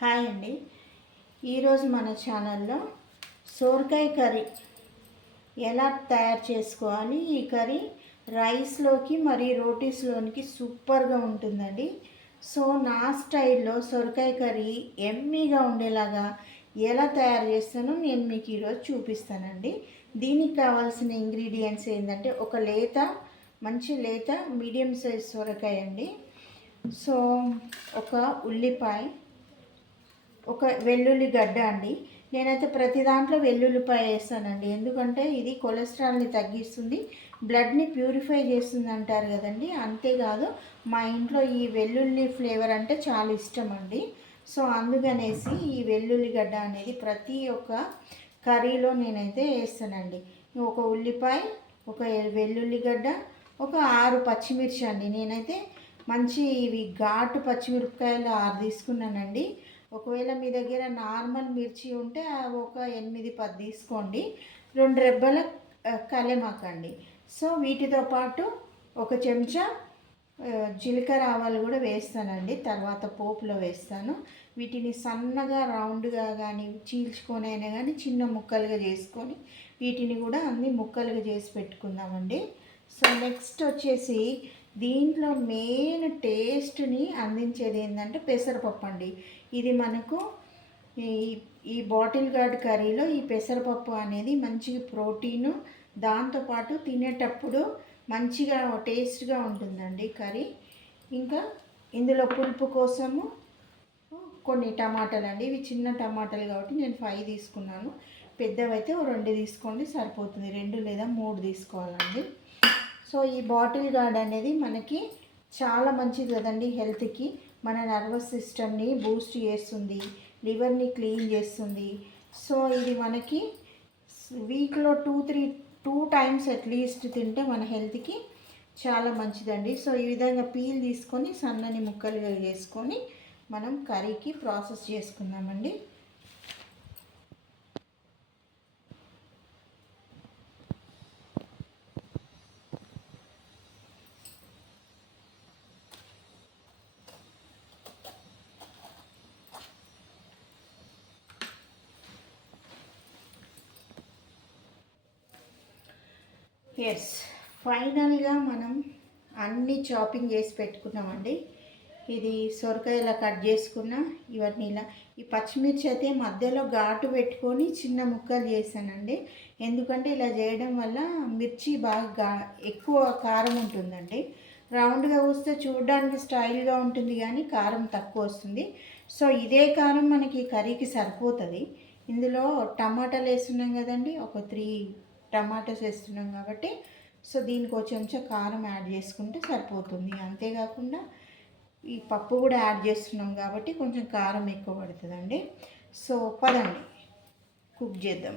Hi అండి. ఈరోజు మన ఛానల్లో సోరకాయ కర్రీ ఎలా తయారు చేసుకోవాలి? ఈ కర్రీ రైస్లోకి మరి రోటీస్లోనికి సూపర్గా ఉంటుందండి. సో నా స్టైల్లో సొరకాయ కర్రీ ఎమ్మీగా ఉండేలాగా ఎలా తయారు చేస్తానో నేను మీకు ఈరోజు చూపిస్తానండి. దీనికి కావాల్సిన ఇంగ్రీడియంట్స్ ఏంటంటే ఒక లేత మంచి లేత మీడియం సైజ్ సొరకాయ అండి సో ఒక ఉల్లిపాయ ఒక వెల్లుల్లి గడ్డ అండి. నేనైతే ప్రతి దాంట్లో వెల్లుల్లిపాయ వేస్తానండి. ఎందుకంటే ఇది కొలెస్ట్రాల్ని తగ్గిస్తుంది బ్లడ్ని ప్యూరిఫై చేస్తుంది అంటారు కదండి. అంతేకాదు మా ఇంట్లో ఈ వెల్లుల్లి ఫ్లేవర్ అంటే చాలా ఇష్టం అండి. సో అందుకనేసి ఈ వెల్లుల్లి గడ్డ అనేది ప్రతి ఒక్క కర్రీలో నేనైతే వేస్తానండి. ఒక ఉల్లిపాయ ఒక వెల్లుల్లి గడ్డ ఒక ఆరు పచ్చిమిర్చి అండి. నేనైతే మంచి ఇవి ఘాటు పచ్చిమిరపకాయలు ఆరు తీసుకున్నానండి. ఒకవేళ మీ దగ్గర నార్మల్ మిర్చి ఉంటే ఒక ఎనిమిది పది తీసుకోండి. రెండు రెబ్బల కలెమాకండి సో వీటితో పాటు ఒక చెంచా జీలకర్ర ఆవాలు కూడా వేస్తానండి. తర్వాత పోపులో వేస్తాను. వీటిని సన్నగా రౌండ్గా కానీ చీల్చుకొని అయినా కానీ చిన్న ముక్కలుగా చేసుకొని వీటిని కూడా అన్ని ముక్కలుగా చేసి పెట్టుకుందామండి. సో నెక్స్ట్ వచ్చేసి దీంట్లో మెయిన్ టేస్ట్ని అందించేది ఏంటంటే పెసరపప్పు అండి. ఇది మనకు ఈ ఈ బాటిల్ గార్డ్ కర్రీలో ఈ పెసరపప్పు అనేది మంచి ప్రోటీను దాంతోపాటు తినేటప్పుడు మంచిగా టేస్ట్గా ఉంటుందండి కర్రీ. ఇంకా ఇందులో పులుపు కోసము కొన్ని టమాటాలు అండి. ఇవి చిన్న టమాటాలు కాబట్టి నేను ఫైవ్ తీసుకున్నాను. పెద్దవైతే ఓ రెండు తీసుకోండి సరిపోతుంది. రెండు లేదా మూడు తీసుకోవాలండి. సో ఈ బాటిల్ గార్డ్ అనేది మనకి చాలా మంచిది కదండి హెల్త్కి. మన నర్వస్ సిస్టమ్ని బూస్ట్ చేస్తుంది లివర్ని క్లీన్ చేస్తుంది. సో ఇది మనకి వీక్లో two three two times at least తింటే మన హెల్త్కి చాలా మంచిదండి. సో ఈ విధంగా పీల్ తీసుకొని సన్నని ముక్కలుగా చేసుకొని మనం కర్రీకి ప్రాసెస్ చేసుకుందామండి. ఎస్ ఫైనల్గా మనం అన్ని చాపింగ్ చేసి పెట్టుకున్నామండి. ఇది సొరకాయ ఇలా కట్ చేసుకున్న ఇవన్నీ ఇలా. ఈ పచ్చిమిర్చి అయితే మధ్యలో ఘాటు పెట్టుకొని చిన్న ముక్కలు చేశానండి. ఎందుకంటే ఇలా చేయడం వల్ల మిర్చి బాగా గా ఎక్కువ కారం ఉంటుందండి. రౌండ్గా వస్తే చూడడానికి స్టైల్గా ఉంటుంది కానీ కారం తక్కువ వస్తుంది. సో ఇదే కారం మనకి కర్రీకి సరిపోతుంది. ఇందులో టమాటాలు వేస్తున్నాం కదండి ఒక త్రీ టమాటోస్ వేస్తున్నాం కాబట్టి సో దీనికి ఒక చెంచా కారం యాడ్ చేసుకుంటే సరిపోతుంది. అంతేకాకుండా ఈ పప్పు కూడా యాడ్ చేస్తున్నాం కాబట్టి కొంచెం కారం ఎక్కువ పడుతుందండి. సో పదండి కుక్ చేద్దాం.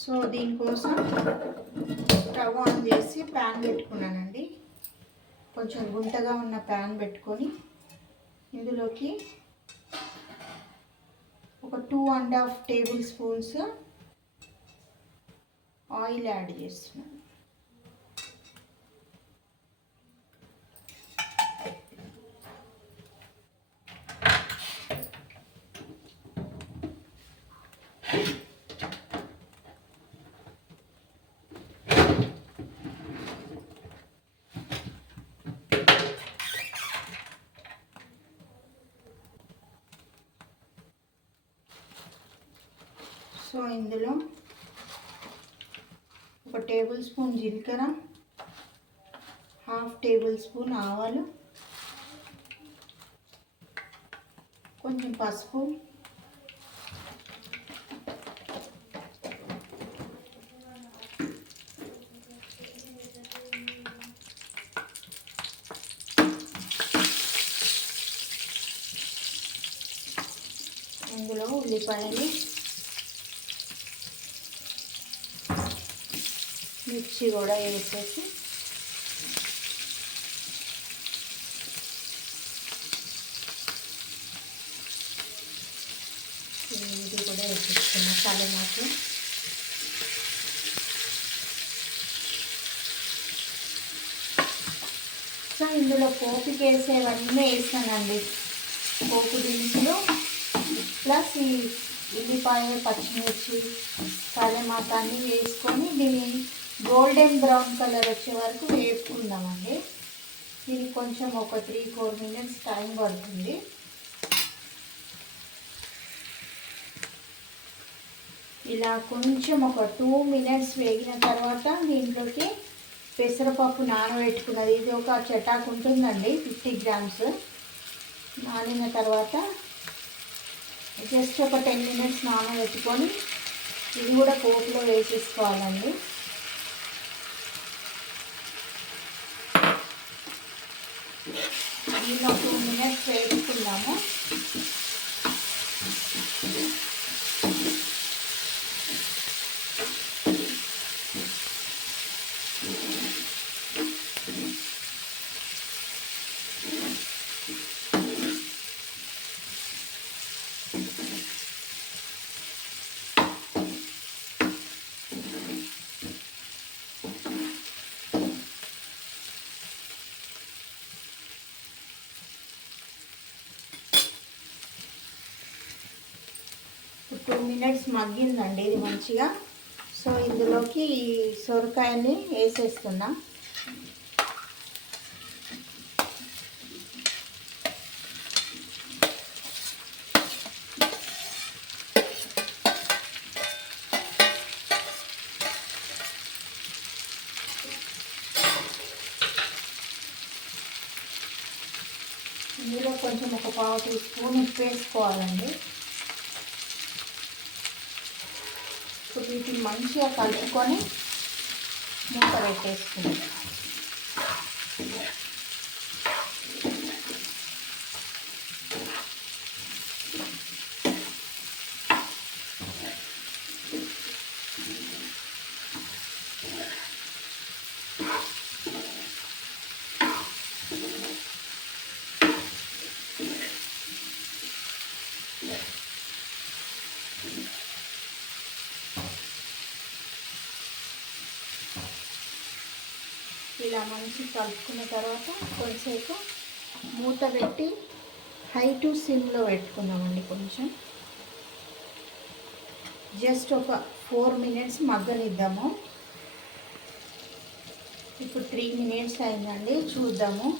సో దీనికోసం స్టవ్ ఆన్ చేసి ప్యాన్ పెట్టుకున్నానండి. కొంచెం గుంటగా ఉన్న ప్యాన్ పెట్టుకొని ఇందులోకి ఒక two and half tablespoons oil add చేస్తున్నాను సో ఇందులో. ఒక టేబుల్ స్పూన్ జీలకర్ర హాఫ్ టేబుల్ స్పూన్ ఆవాలు కొంచెం పసుపు ఇందులో ఉల్లిపాయలు మిర్చి కూడా వేసేసి ఇది కూడా వేసేసుకున్న. కలమాకు సో ఇందులో పోపుకి వేసేవన్నీ వేసానండి పోపు దినుసులు ప్లస్ ఈ ఉల్లిపాయ పచ్చిమిర్చి కలమాత వేసుకొని దీన్ని గోల్డెన్ బ్రౌన్ కలర్ వచ్చే వరకు వేపుకుందామండి. దీనికి కొంచెం ఒక త్రీ ఫోర్ మినిట్స్ టైం పడుతుంది. ఇలా కొంచెం ఒక టూ మినిట్స్ వేగిన తర్వాత దీంట్లోకి పెసరపప్పు నానబెట్టుకున్నది. ఇది ఒక చటాకు ఉంటుందండి ఫిఫ్టీ గ్రామ్స్. నానిన తర్వాత జస్ట్ ఒక టెన్ మినిట్స్ నానబెట్టుకొని ఇది కూడా పోపులో వేసేసుకోవాలండి. 일명 టూ మినిట్స్ మగ్గిందండి ఇది మంచిగా. సో ఇందులోకి ఈ సొరకాయని వేసేస్తున్నా. ఇందులో కొంచెం ఒక పావు టీ స్పూన్ ఉప్పు వేసుకోవాలండి. వీటిని మంచిగా కలుపుకొని మూత పెట్టేసుకుంటాం ఇలా మంచి కలుపుకున్న తర్వాత కొంచెంసేపు మూత పెట్టి హై టు సిమ్లో పెట్టుకుందామండి కొంచెం. జస్ట్ ఒక ఫోర్ మినిట్స్ మగ్గనిద్దాము. ఇప్పుడు త్రీ మినిట్స్ అయిందండి చూద్దాము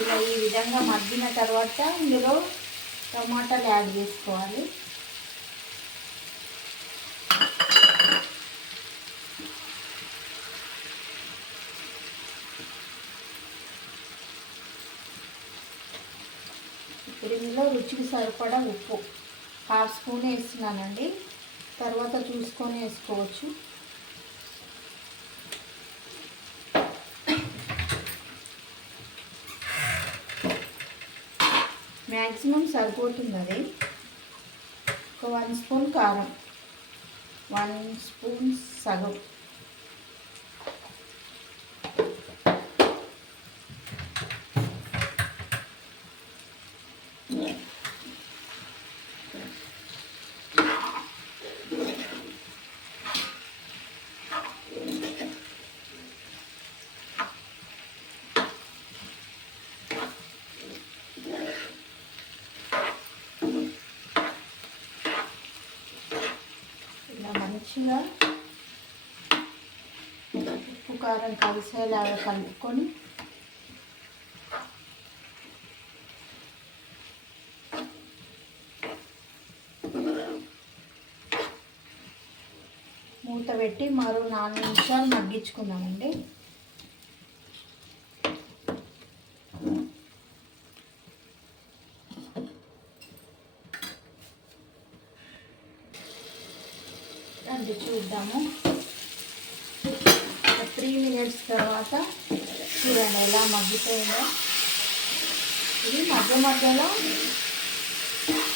ఇలా ఈ విధంగా మగ్గిన తర్వాత ఇందులో టమాటాలు యాడ్ చేసుకోవాలి. ఇప్పుడు ఇందులో రుచికి సరిపడా ఉప్పు. హాఫ్ స్పూన్ వేస్తున్నానండి. తర్వాత చూసుకొని వేసుకోవచ్చు. మ్యాక్సిమం సరిపోతుంది అది ఒక వన్ స్పూన్ కారం. వన్ స్పూన్ సగం ఇలా మంచిగా ఉప్పు కారం కలిసేలాగా కలుపుకొని. మూత పెట్టి మరో నాలుగు నిమిషాలు మగ్గించుకుందామండి. రండి చూద్దాము. త్రీ మినిట్స్ తర్వాత చూడండి ఎలా మగ్గిపోయిందో ఇది మధ్య మధ్యలో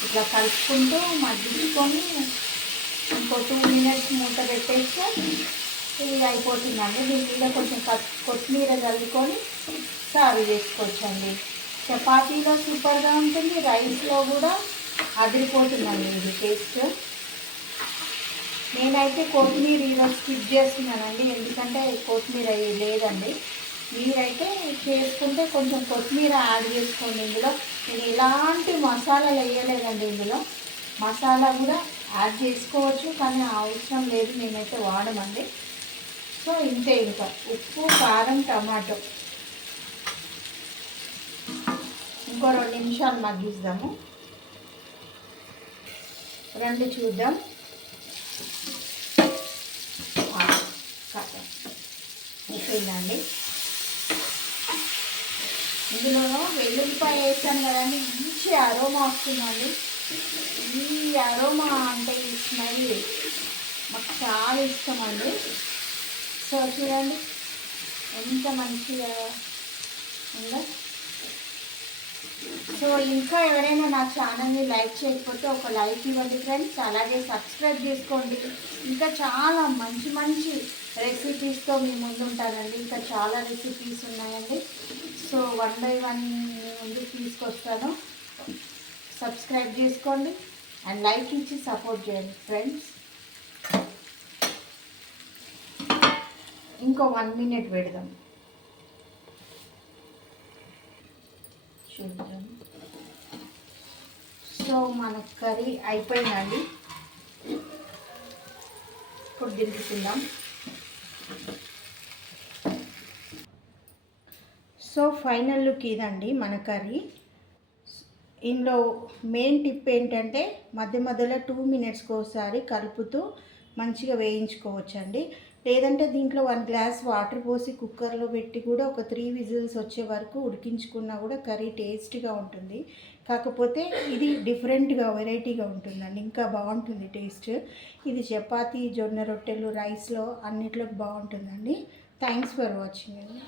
ఇట్లా కలుపుకుంటూ మగ్గించుకొని ఇంకో టూ మినిట్స్ మూత పెట్టేస్తే ఇది అయిపోతుందండి. దీని మీద కొంచెం కొత్తిమీర చల్లుకొని సర్వ్ చేసుకోవచ్చండి. చపాతీలో సూపర్గా ఉంటుంది రైస్లో కూడా అదిరిపోతుందండి ఇది టేస్ట్ నేనైతే కొత్తిమీర ఈరోజు స్కిప్ చేస్తున్నానండి. ఎందుకంటే కొత్తిమీర లేదండి. మీరైతే చేసుకుంటే కొంచెం కొత్తిమీర యాడ్ చేసుకోండి ఇందులో. నేను ఎలాంటి మసాలాలు వేయలేదండి ఇందులో. మసాలా కూడా యాడ్ చేసుకోవచ్చు కానీ అవసరం లేదు. మేమైతే వాడమండి. సో ఇంతే ఇంకా. ఉప్పు కారం టమాటో. ఇంకో రెండు నిమిషాలు మగ్గిద్దాము. రెండు చూద్దాం. అయిపోయిందండి. ఇందులో వెల్లుల్లిపాయ వేసాను కదండి మంచి అరోమా వస్తుందండి. ఈ అరోమా అంటే ఈ స్మెల్ మాకు చాలా ఇష్టం అండి సో చూడండి ఎంత మంచిగా ఉందో. సో ఇంకా ఎవరైనా నా ఛానల్ని లైక్ చేయకపోతే ఒక లైక్ ఇవ్వండి ఫ్రెండ్స్ అలాగే సబ్స్క్రైబ్ చేసుకోండి. ఇంకా చాలా మంచి మంచి రెసిపీస్తో మీ ముందుంటానండి. ఇంకా చాలా రెసిపీస్ ఉన్నాయండి. సో వన్ బై వన్ ముందు తీసుకొస్తాను. సబ్స్క్రైబ్ చేసుకోండి అండ్ లైక్ ఇచ్చి సపోర్ట్ చేయండి ఫ్రెండ్స్. ఇంకో వన్ మినిట్ పెడదాం. చూద్దాం. సో మన కర్రీ అయిపోయిందండి. ఇప్పుడు దింపుకుందాం సో ఫైనల్ లుక్ ఇదండి మన కర్రీ. ఇందులో మెయిన్ టిప్ ఏంటంటే మధ్య మధ్యలో టూ మినిట్స్కి ఒకసారి కలుపుతూ మంచిగా వేయించుకోవచ్చండి. లేదంటే దీంట్లో వన్ గ్లాస్ వాటర్ పోసి కుక్కర్లో పెట్టి కూడా ఒక త్రీ విజిల్స్ వచ్చే వరకు ఉడికించుకున్నా కూడా కర్రీ టేస్ట్గా ఉంటుంది. కాకపోతే ఇది డిఫరెంట్గా వెరైటీగా ఉంటుందండి. ఇంకా బాగుంటుంది టేస్ట్. ఇది చపాతీ జొన్న రొట్టెలు రైస్లో అన్నిట్లోకి బాగుంటుందండి. థ్యాంక్స్ ఫర్ వాచింగ్ అండి.